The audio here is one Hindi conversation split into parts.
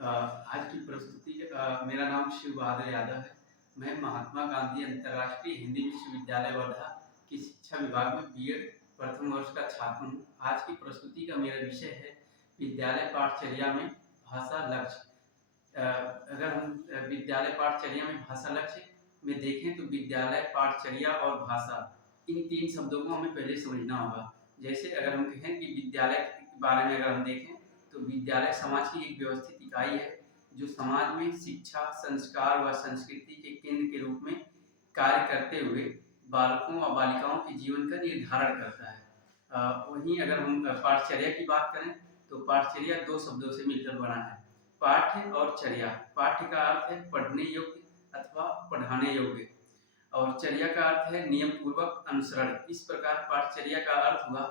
आज की प्रस्तुति मेरा नाम शिव बहादुर यादव है। मैं महात्मा गांधी अंतर्राष्ट्रीय हिंदी विश्वविद्यालय वर्धा की शिक्षा विभाग में बीएड प्रथम वर्ष का छात्र हूँ। आज की प्रस्तुति का मेरा विषय है विद्यालय पाठचर्या में भाषा लक्ष्य। अगर हम विद्यालय पाठचर्या में भाषा लक्ष्य में देखें तो विद्यालय पाठचर्या और भाषा इन तीन शब्दों को हमें पहले समझना होगा। जैसे अगर हम कहें कि विद्यालय के बारे में अगर हम देखें तो विद्यालय समाज की एक व्यवस्थित इकाई है जो समाज में शिक्षा, संस्कार व संस्कृति के केंद्र के रूप में कार्य करते हुए बालकों व बालिकाओं के जीवन का निर्धारण करता है। वहीं अगर हम पाठचर्या की बात करें तो पाठचर्या दो शब्दों से मिलकर बना है, पाठ्य और चर्या। पाठ्य का अर्थ है पढ़ने योग्य अथवा पढ़ाने योग्य और चर्या का अर्थ है नियम पूर्वक अनुसरण। इस प्रकार पाठचर्या का अर्थ हुआ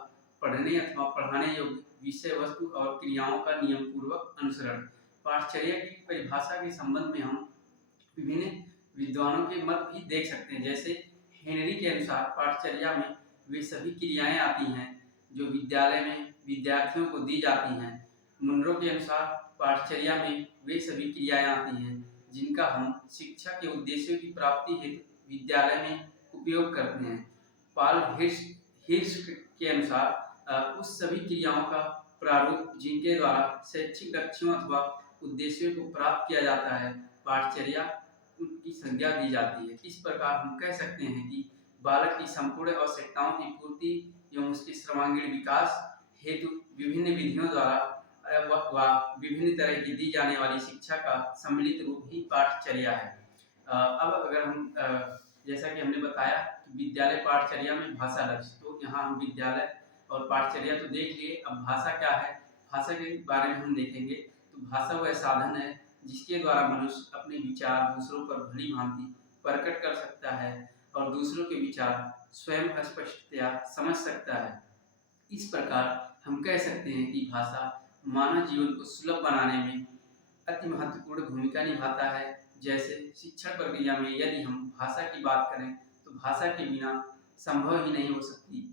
पढ़ने अथवा पढ़ाने योग्य विषय वस्तु और क्रियाओं का नियम पूर्वक अनुसरण। पाठचर्या की परिभाषा के संबंध में हम विभिन्न विद्वानों के मत भी देख सकते हैं। जैसे हेनरी के अनुसार पाठचर्या में वे सभी क्रियाएं आती हैं जो विद्यालय में विद्यार्थियों को दी जाती हैं। मुनरो के अनुसार पाठचर्या में वे सभी क्रियाएं आती हैं जिनका हम शिक्षा के उद्देश्यों की प्राप्ति हेतु विद्यालय में उपयोग करते हैं। पाल हिर्श के अनुसार उस सभी क्रियाओं का प्रारूप जिनके द्वारा शैक्षिक लक्ष्यों अथवा उद्देश्यों को प्राप्त किया जाता है पाठचर्या उनकी संज्ञा दी जाती है। इस प्रकार हम कह सकते हैं कि बालक की संपूर्ण आवश्यकताओं की पूर्ति एवं उसके सर्वांगीण विकास हेतु विभिन्न विधियों द्वारा व विभिन्न तरह की दी जाने वाली शिक्षा का सम्मिलित रूप ही पाठचर्या है। अब अगर हम जैसा कि हमने बताया कि विद्यालय पाठचर्या में भाषा लक्ष्य, तो यहाँ हम विद्यालय और पाठचर्या तो देख लिए। अब भाषा क्या है, भाषा के बारे में हम देखेंगे। तो भाषा वह साधन है जिसके द्वारा मनुष्य अपने विचार दूसरों पर भली भांति प्रकट कर सकता है और दूसरों के विचार स्वयं स्पष्टतया समझ सकता है। इस प्रकार हम कह सकते हैं कि भाषा मानव जीवन को सुलभ बनाने में अति महत्वपूर्ण भूमिका निभाता है। जैसे शिक्षण प्रक्रिया में यदि हम भाषा की बात करें तो भाषा के बिना संभव ही नहीं हो सकती।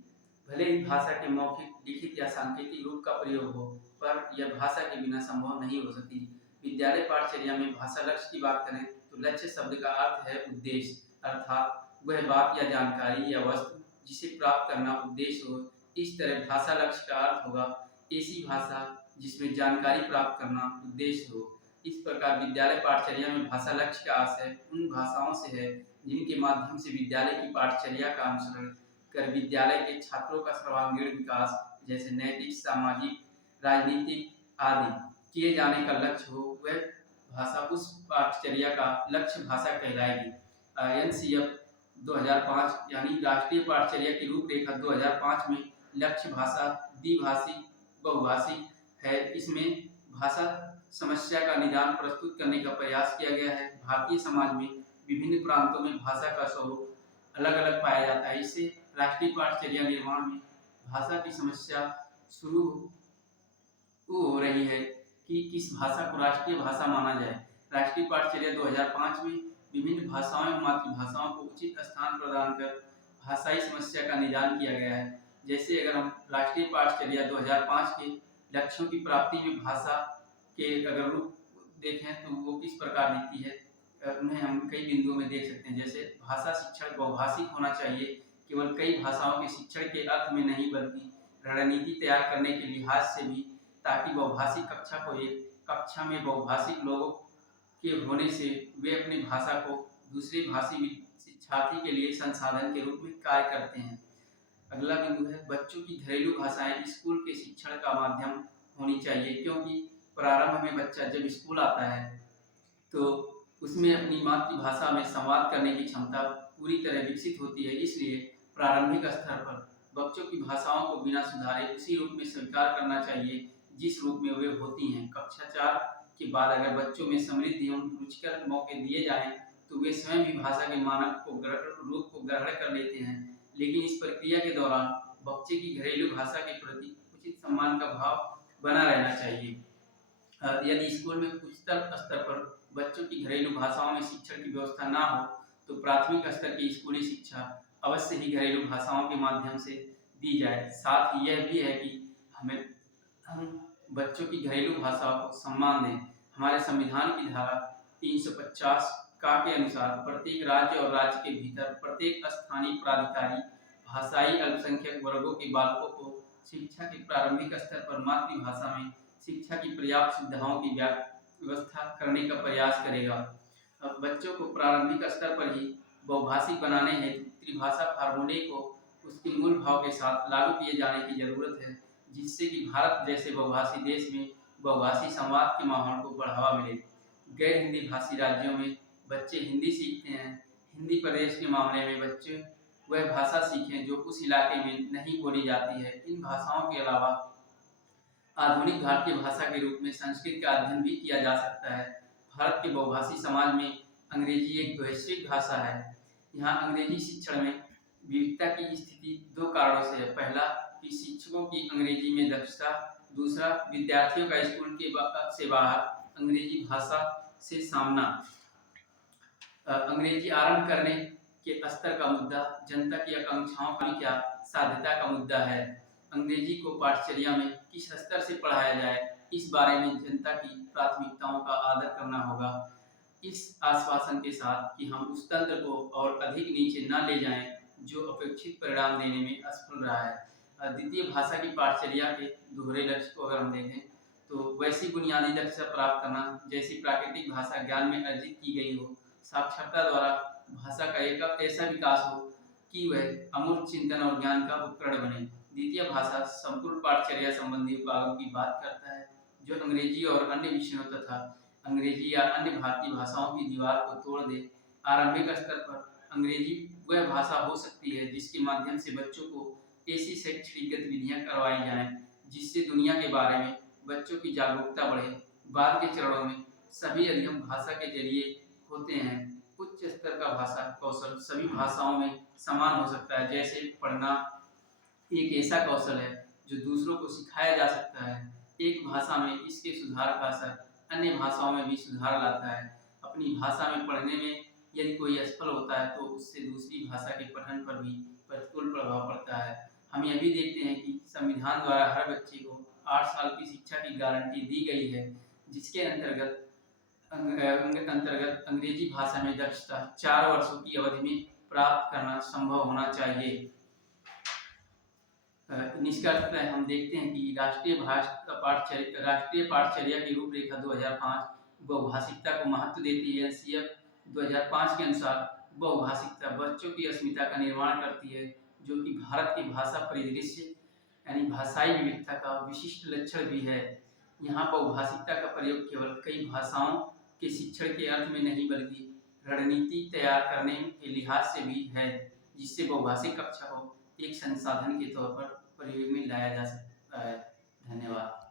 भले ही भाषा के मौखिक, लिखित या सांकेतिक रूप का प्रयोग हो, पर यह भाषा के बिना संभव नहीं हो सकती। विद्यालय पाठचर्या में भाषा लक्ष्य की बात करें तो लक्ष्य शब्द का अर्थ है उद्देश्य, अर्थात वह बात या जानकारी या वस्तु जिसे प्राप्त करना उद्देश्य हो। इस तरह भाषा लक्ष्य का अर्थ होगा ऐसी भाषा जिसमें जानकारी प्राप्त करना उद्देश्य हो। इस प्रकार विद्यालय पाठचर्या में भाषा लक्ष्य का आशय उन भाषाओं से है जिनके माध्यम से विद्यालय की पाठचर्या का अनुसरण कर विद्यालय के छात्रों का सर्वांगीण विकास, जैसे नैतिक, सामाजिक, राजनीतिक आदि किए जाने का लक्ष्य हो, वह भाषा उस पाठचर्या का लक्ष्य भाषा कहलाएगी। NCF 2005 यानी राष्ट्रीय पाठचर्या की रूपरेखा 2005 में लक्ष्य भाषा द्विभाषी बहुभाषी है। इसमें भाषा समस्या का निदान प्रस्तुत करने का प्रयास किया गया है। भारतीय समाज में विभिन्न प्रांतों में भाषा का स्वरूप अलग अलग पाया जाता है। इससे राष्ट्रीय पाठचर्या निर्माण में भाषा की समस्या शुरू हो रही है कि किस भाषा को राष्ट्रीय भाषा माना जाए। राष्ट्रीय पाठचर्या 2005 में विभिन्न भाषाओं एवं मातृभाषाओं को उचित स्थान प्रदान कर भाषाई समस्या का निदान किया गया है। जैसे अगर हम राष्ट्रीय पाठचर्या 2005 के लक्ष्यों की प्राप्ति में भाषा के अगर रूप देखें तो वो किस प्रकार दिखती है, उन्हें हम कई बिंदुओं में देख सकते हैं। जैसे भाषा शिक्षण बहुभाषिक होना चाहिए, केवल कई भाषाओं के शिक्षण के अर्थ में नहीं बल्कि रणनीति तैयार करने के लिहाज से भी, ताकि बहुभाषिक कक्षा को एक कक्षा में बहुभाषिक लोगों के होने से वे अपनी भाषा को दूसरे भाषी शिक्षार्थी के लिए संसाधन के रूप में कार्य करते हैं। अगला बिंदु है बच्चों की घरेलू भाषाएं स्कूल के शिक्षण का माध्यम होनी चाहिए, क्योंकि प्रारंभ में बच्चा जब स्कूल आता है तो उसमें अपनी मातृभाषा में संवाद करने की क्षमता पूरी तरह विकसित होती है। इसलिए प्रारंभिक स्तर पर बच्चों की भाषाओं को बिना सुधारे उसी रूप में स्वीकार करना चाहिए जिस रूप में वे होती हैं। कक्षा 4 के बाद अगर बच्चों में समृद्धि एवं रुचिकर मौके दिए जाएं तो वे स्वयं भी भाषा के मानक रूप को ग्रहण कर लेते हैं। लेकिन इस प्रक्रिया के दौरान बच्चे की घरेलू भाषा के प्रति उचित सम्मान का भाव बना रहना चाहिए। यदि स्कूल में उच्चतर स्तर पर बच्चों की घरेलू भाषाओं में शिक्षण की व्यवस्था ना हो तो प्राथमिक स्तर की स्कूली शिक्षा अवश्य ही घरेलू भाषाओं के माध्यम से दी जाए। साथ ही यह भी है कि हम बच्चों की घरेलू भाषाओं को सम्मान दें। हमारे संविधान की धारा 350 का के अनुसार प्रत्येक राज्य और राज्य के भीतर प्रत्येक स्थानीय प्राधिकारी भाषाई अल्पसंख्यक वर्गों के बालकों को शिक्षा के प्रारंभिक स्तर पर मातृभाषा में शिक्षा की पर्याप्त सुविधाओं की व्यवस्था करने का प्रयास करेगा। अब बच्चों को प्रारंभिक स्तर पर ही बहुभाषिक बनाने हेतु त्रिभाषा फार्मूले को उसके मूल भाव के साथ लागू किए जाने की जरूरत है, जिससे कि भारत जैसे बहुभाषी देश में बहुभाषी संवाद के माहौल को बढ़ावा मिले। गैर हिंदी भाषी राज्यों में बच्चे हिंदी सीखते हैं। हिंदी प्रदेश के मामले में बच्चे वह भाषा सीखें जो उस इलाके में नहीं बोली जाती है। इन भाषाओं के अलावा आधुनिक भारतीय भाषा के रूप में संस्कृत का अध्ययन भी किया जा सकता है। भारत के बहुभाषी समाज में अंग्रेजी एक वैश्विक भाषा है। यहाँ अंग्रेजी शिक्षण में विविधता की स्थिति दो कारणों से है। पहला कि शिक्षकों की अंग्रेजी में दक्षता, दूसरा विद्यार्थियों का स्कूल के से बाहर अंग्रेजी भाषा से सामना। अंग्रेजी आरंभ करने के स्तर का मुद्दा जनता की आकांक्षाओं का क्या साध्यता का मुद्दा है। अंग्रेजी को पाठचर्या में किस स्तर से पढ़ाया जाए, इस बारे में जनता की प्राथमिकताओं का आदर करना होगा। इस आश्वासन के साथ कि हम उस तंत्र को और अधिक नीचे न ले जाएं जो अपेक्षित परिणाम देने में असफल रहा है। द्वितीय भाषा की पाठचर्या के दोहरे लक्ष्य को अगर हम देखें तो वैसी बुनियादी दक्षता प्राप्त करना जैसी प्राकृतिक भाषा ज्ञान में अर्जित की गई हो, साक्षरता द्वारा भाषा का एक ऐसा विकास हो कि वह अमूर्त चिंतन और ज्ञान का उपकरण बने। द्वितीय भाषा संपूर्ण पाठचर्या संबंधी उपायों की बात करता है जो अंग्रेजी और अन्य विषयों तथा अंग्रेजी या अन्य भारतीय भाषाओं की दीवार को तोड़ दे। आरंभिक स्तर पर अंग्रेजी वह भाषा हो सकती है जिसके माध्यम से बच्चों को ऐसी शैक्षणिक गतिविधियां करवाई जाएं जिससे दुनिया के बारे में बच्चों की जागरूकता बढ़े। बाद के चरणों में सभी अध्ययन भाषा के जरिए होते हैं। उच्च स्तर का भाषा कौशल सभी भाषाओं में समान हो सकता है। जैसे पढ़ना एक ऐसा कौशल है जो दूसरों को सिखाया जा सकता है। एक भाषा में इसके सुधार का असर अन्य भाषाओं में भी सुधार लाता है। अपनी भाषा में पढ़ने में यदि कोई असफल होता है तो उससे दूसरी भाषा के पठन पर भी प्रतिकूल प्रभाव पड़ता है। हम यह भी देखते हैं कि संविधान द्वारा हर बच्चे को 8 साल की शिक्षा की गारंटी दी गई है, जिसके अंतर्गत अंग्रेजी भाषा में दक्षता 4 वर्षों की अवधि में प्राप्त करना संभव होना चाहिए। निष्कर्ष में हम देखते हैं कि राष्ट्रीय पाठचर्या की रूपरेखा 2005 बहुभाषिकता को महत्व देती है। एनसीएफ 2005 के अनुसार बहुभाषिकता बच्चों की अस्मिता का निर्माण करती है, जो कि भारत की भाषा परिदृश्य यानी भाषाई विविधता का विशिष्ट लक्षण भी है। यहाँ बहुभाषिकता का प्रयोग केवल कई भाषाओं के शिक्षण के अर्थ में नहीं बल्कि रणनीति तैयार करने के लिहाज से भी है, जिससे बहुभाषिक कक्षा को एक संसाधन के तौर पर प्रयोग में लाया जा सकता है। धन्यवाद।